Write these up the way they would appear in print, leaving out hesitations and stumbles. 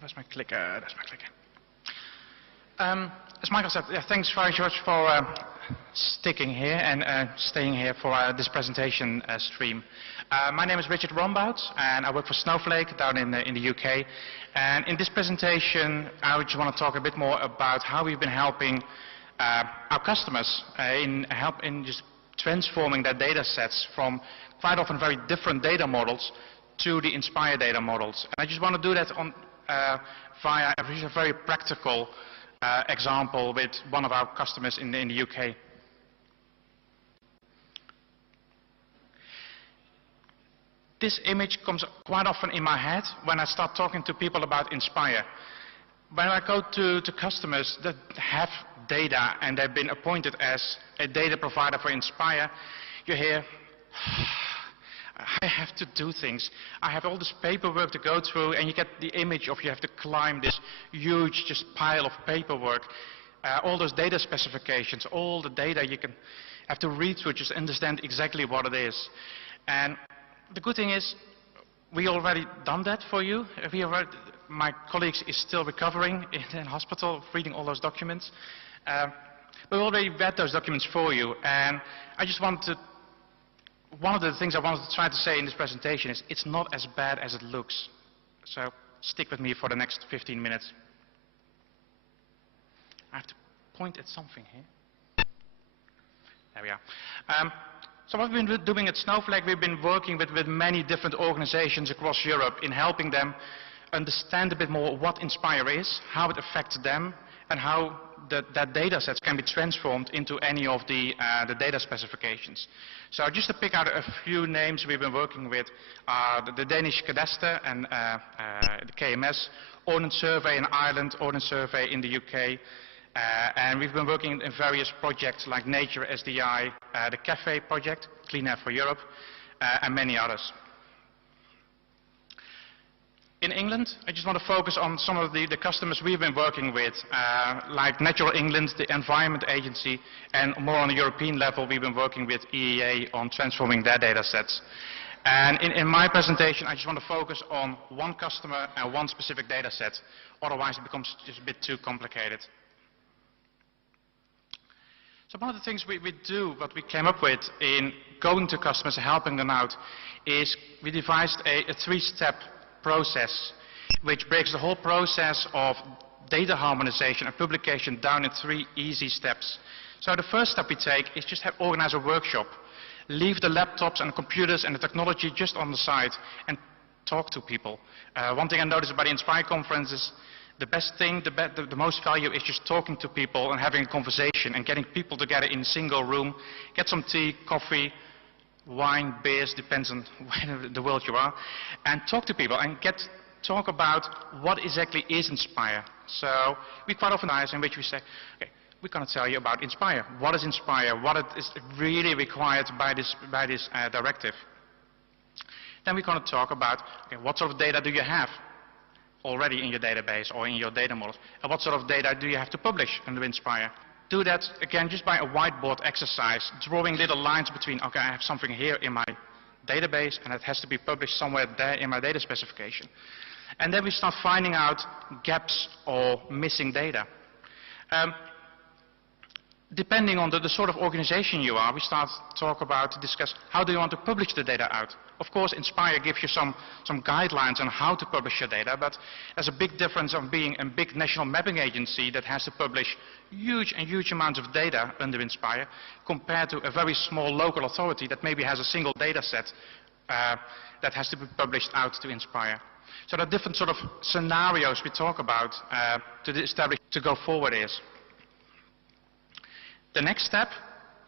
where's my clicker? That's my clicker. As Michael said, thanks very much for sticking here and staying here for this presentation stream. My name is Richard Rombout, and I work for Snowflake down in the UK. And in this presentation, I just want to talk a bit more about how we've been helping our customers in just transforming their data sets from quite often very different data models to the Inspire data models. And I just want to do that on via a very practical example with one of our customers in the UK. This image comes quite often in my head when I start talking to people about Inspire. When I go to customers that have data and they've been appointed as a data provider for Inspire, you hear, I have to do things. I have all this paperwork to go through, and you get the image of you have to climb this huge just pile of paperwork. All those data specifications, all the data you can have to read through just understand exactly what it is. And the good thing is, we already done that for you. My colleagues is still recovering in hospital, reading all those documents. We already read those documents for you, and I just wanted to, one of the things I wanted to try to say in this presentation is it's not as bad as it looks. So stick with me for the next 15 minutes. I have to point at something here. There we are. So what we've been doing at Snowflake, we've been working with many different organizations across Europe in helping them understand a bit more what Inspire is, how it affects them, and how that data sets can be transformed into any of the data specifications. So just to pick out a few names we've been working with, the Danish Cadastre and the KMS, Ordnance Survey in Ireland, Ordnance Survey in the UK, and we've been working in various projects like Nature SDI, the CAFE project, Clean Air for Europe, and many others. In England, I just want to focus on some of the customers we've been working with, like Natural England, the Environment Agency, and more on the European level, we've been working with EEA on transforming their data sets. And in my presentation, I just want to focus on one customer and one specific data set. Otherwise, it becomes just a bit too complicated. So one of the things we do, what we came up with in going to customers and helping them out, is we devised a three-step process which breaks the whole process of data harmonization and publication down in 3 easy steps. So the first step we take is just organize a workshop. Leave the laptops and the computers and the technology just on the side and talk to people. One thing I noticed about the Inspire conference is the best thing, the most value is just talking to people and having a conversation and getting people together in a single room, get some tea, coffee, wine, beers, depends on where in the world you are, and talk to people and talk about what exactly is Inspire. So we quite often in which we say, okay, we're going to tell you about Inspire. What is Inspire? What is really required by this directive? Then we're going to talk about, okay, what sort of data do you have already in your database or in your data models, and what sort of data do you have to publish under Inspire? Do that, again, just by a whiteboard exercise, drawing little lines between, okay, I have something here in my database, and it has to be published somewhere there in my data specification. And then we start finding out gaps or missing data. Depending on the sort of organization you are, we discuss how do you want to publish the data out. Of course, Inspire gives you some guidelines on how to publish your data, but there's a big difference of being a big national mapping agency that has to publish huge amounts of data under Inspire, compared to a very small local authority that maybe has a single data set that has to be published out to Inspire. So there are different sort of scenarios we talk about to establish to go forward is. The next step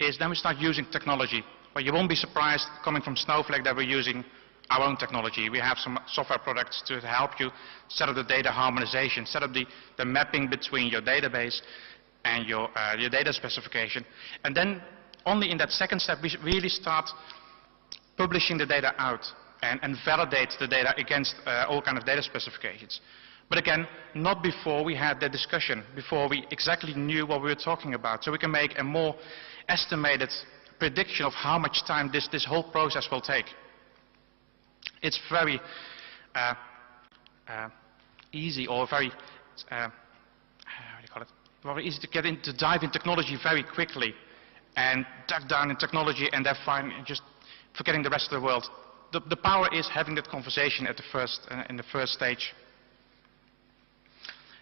is then we start using technology. But you won't be surprised coming from Snowflake that we're using our own technology. We have some software products to help you set up the data harmonization, set up the mapping between your database and your data specification. And then only in that second step we really start publishing the data out and validate the data against all kind of data specifications. But again, not before we had the discussion, before we exactly knew what we were talking about. So we can make a more estimated prediction of how much time this whole process will take. It's very easy or very, how do you call it? Very easy to get in, to dive in technology very quickly and duck down in technology and then just forgetting the rest of the world. The power is having that conversation at the in the first stage.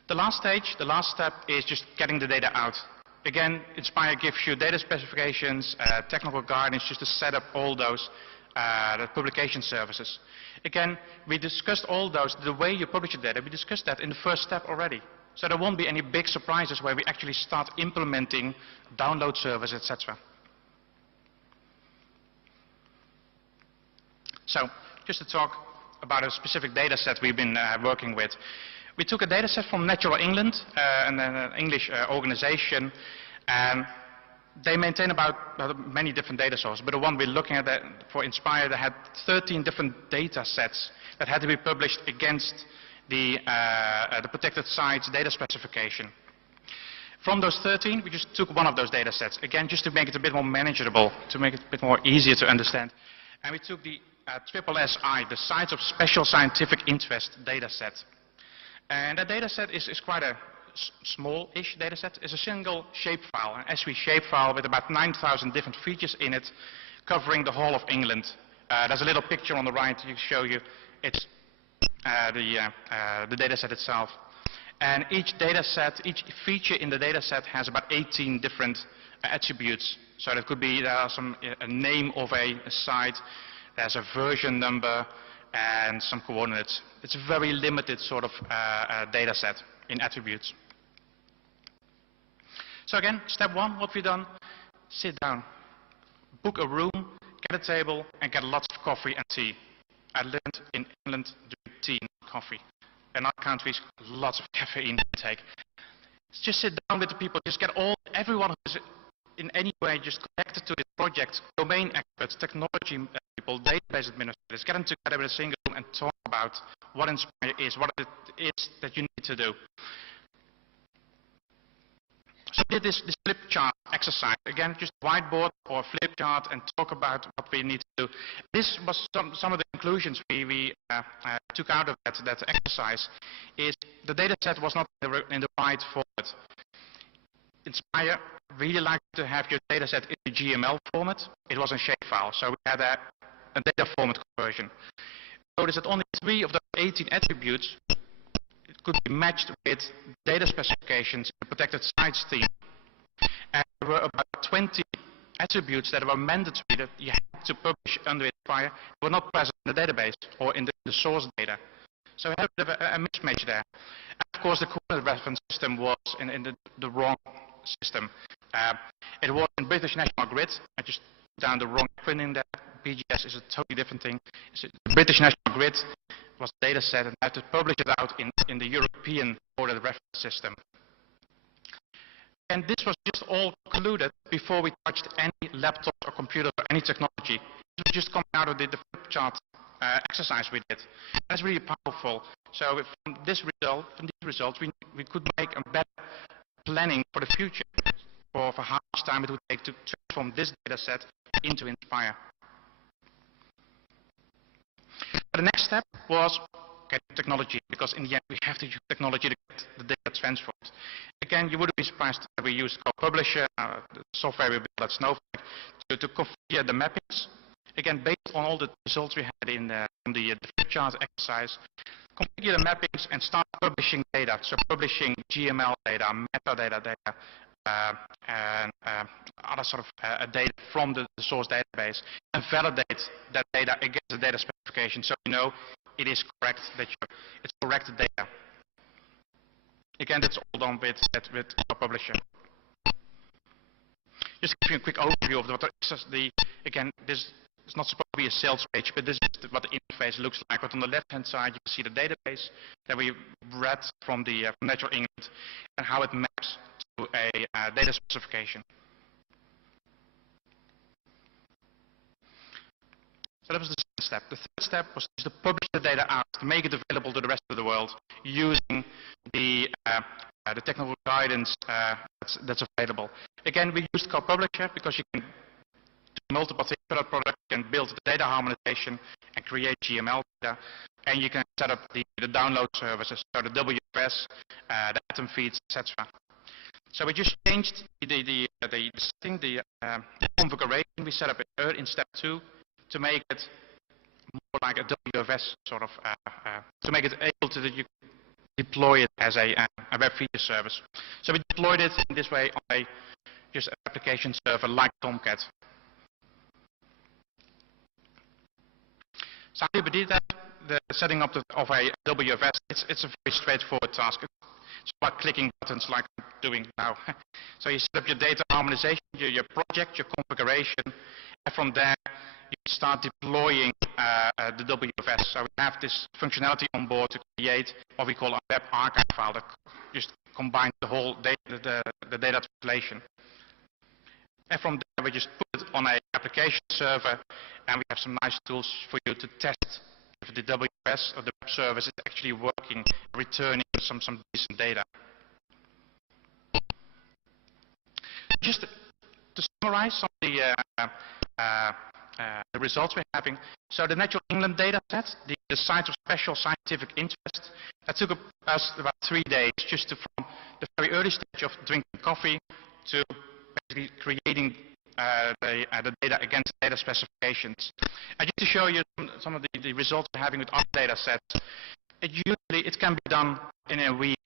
The last stage, the last step is just getting the data out. Again, Inspire gives you data specifications, technical guidance, just to set up all those the publication services. Again, we discussed all those, the way you publish your data, we discussed that in the first step already. So there won't be any big surprises where we actually start implementing download servers, etc. So, just to talk about a specific data set we've been working with. We took a data set from Natural England, an English organization, and they maintain about many different data sources, but the one we're looking at for Inspire, they had 13 different data sets that had to be published against the protected sites data specification. From those 13, we just took one of those data sets, again, just to make it a bit more manageable, to make it a bit more easier to understand. And we took the SSSI, the Sites of Special Scientific Interest data set. And that data set is quite a small-ish data set. It's a single shapefile, an SV shapefile with about 9,000 different features in it, covering the whole of England. There's a little picture on the right to show you it's the data set itself. And each data set, each feature in the data set has about 18 different attributes. So that could be a name of a site, there's a version number, and some coordinates. It's a very limited sort of data set in attributes. So again, step one, what we've done, sit down, book a room, get a table, and get lots of coffee and tea. I learned in England drink tea, not coffee. In other countries, lots of caffeine intake. Just sit down with the people, just get everyone who's in any way just connected to this project, domain experts, technology people, database administrators, get them together in a single room and talk about what Inspire is, what it is that you need to do. So we did this flip chart exercise, again, just whiteboard or flip chart and talk about what we need to do. This was some of the conclusions we took out of that exercise, is the data set was not in the right format. Inspire really liked to have your data set in the GML format. It was in shapefile, so we had a data format conversion. Notice that only 3 of the 18 attributes could be matched with data specifications in the protected sites team. And there were about 20 attributes that were mandatory that you had to publish under Inspire, were not present in the database or in the source data. So we had a mismatch there. And of course, the coordinate reference system was in the wrong system. It was in British National Grid. I just put down the wrong acronym there. BGS is a totally different thing. So the British National Grid was the data set, and I had to publish it out in the European coordinate reference system. And this was just all concluded before we touched any laptop or computer or any technology. This was just coming out of the flip chart exercise we did. That's really powerful. So from these results, we could make a better planning for the future, for how much time it would take to transform this data set into Inspire. The next step was getting technology, because in the end we have to use technology to get the data transformed. Again, you wouldn't be surprised that we used CoPublisher, the software we built at Snowflake, to configure the mappings. Again, based on all the results we had in the flip chart exercise, configure the mappings and start publishing data. So publishing GML data, metadata data, and other sort of data from the source database, and validate that data against the data specification, so you know it is correct, that it's correct data. Again, that's all done with CoPublisher. Just give you a quick overview of again, this is not supposed to be a sales page, but this is what the interface looks like. But on the left-hand side, you can see the database that we read from Natural England, and how it maps to a data specification. So that was the second step. The third step was to publish the data out, to make it available to the rest of the world, using the technical guidance that's available. Again, we used CoPublisher because you can do multiple things for that product. You can build the data harmonization and create GML data. And you can set up the download services, so the WFS, the atom feeds, etc. So we just changed the setting, the configuration we set up in step 2 to make it more like a WFS sort of, to make it able to that you deploy it as a web feature service. So we deployed it in this way on just an application server like Tomcat. So how do we did that? The setting up of a WFS, it's a very straightforward task. It's about clicking buttons like I'm doing now. So you set up your data harmonization, your project, your configuration, and from there you start deploying the WFS. So we have this functionality on board to create what we call a web archive file that just combines the whole data, the data translation. And from there we just put it on an application server, and we have some nice tools for you to test if the WFS or the web service is actually working, returning some decent data. Just to summarize some of the results we're having. So the Natural England data set, the sites of special scientific interest, that took us about 3 days, just from the very early stage of drinking coffee to basically creating the data against data specifications. And just to show you some of the results we're having with our data sets, usually it can be done in a week,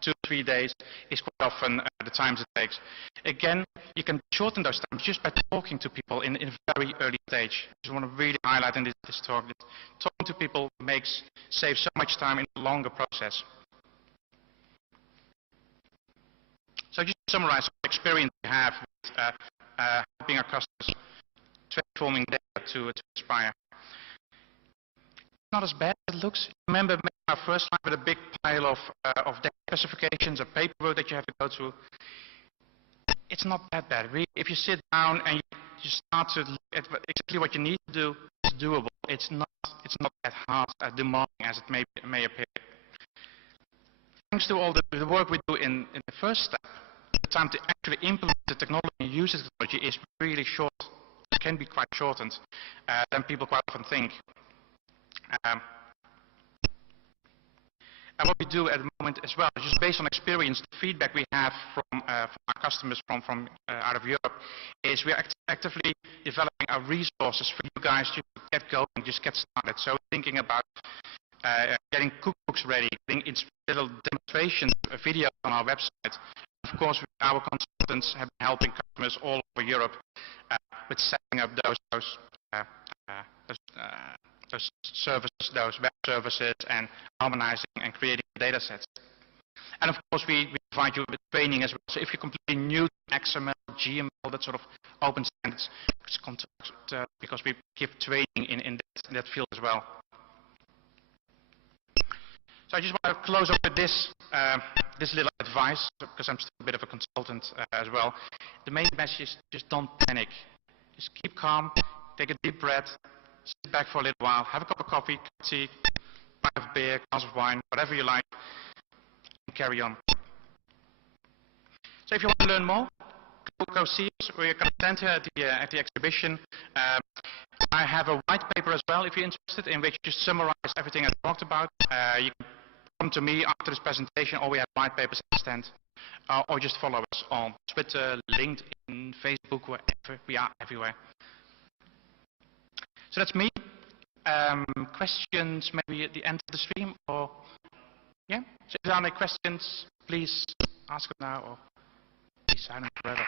2 or 3 days is quite often the times it takes. Again, you can shorten those times just by talking to people in a very early stage. I just want to really highlight in this talk that talking to people saves so much time in the longer process. So just to summarize the experience we have with helping our customers transforming data to Aspire. Not as bad as it looks. Remember our first slide with a big pile of data specifications, a paperwork that you have to go through. It's not that bad. Really, if you sit down and you start to look at exactly what you need to do, it's doable. It's not that hard, as demanding as it may appear. Thanks to all the work we do in the first step, the time to actually implement the technology and use the technology is really short. It can be quite shortened than people quite often think. And what we do at the moment as well, just based on experience, the feedback we have from our customers from out of Europe, is we are actively developing our resources for you guys to get going, just get started. So thinking about getting cookbooks ready, getting little demonstrations, videos on our website. Of course, our consultants have been helping customers all over Europe with setting up those services, those web services, and harmonizing and creating data sets. And of course, we provide you with training as well. So if you're completely new to XML, GML, that sort of open standards, because we give training in that field as well. So I just want to close up with this little advice, because I'm still a bit of a consultant as well. The main message is just don't panic. Just keep calm, take a deep breath, sit back for a little while, have a cup of coffee, cup of tea, pint of beer, glass of wine, whatever you like, and carry on. So if you want to learn more, go see us. We're going to stand here at the exhibition. I have a white paper as well, if you're interested, in which just summarize everything I talked about. You can come to me after this presentation, or we have white papers at the stand, or just follow us on Twitter, LinkedIn, Facebook, wherever. We are everywhere. So that's me. Questions maybe at the end of the stream, or yeah? So if there are any questions, please ask them now, or be silent forever.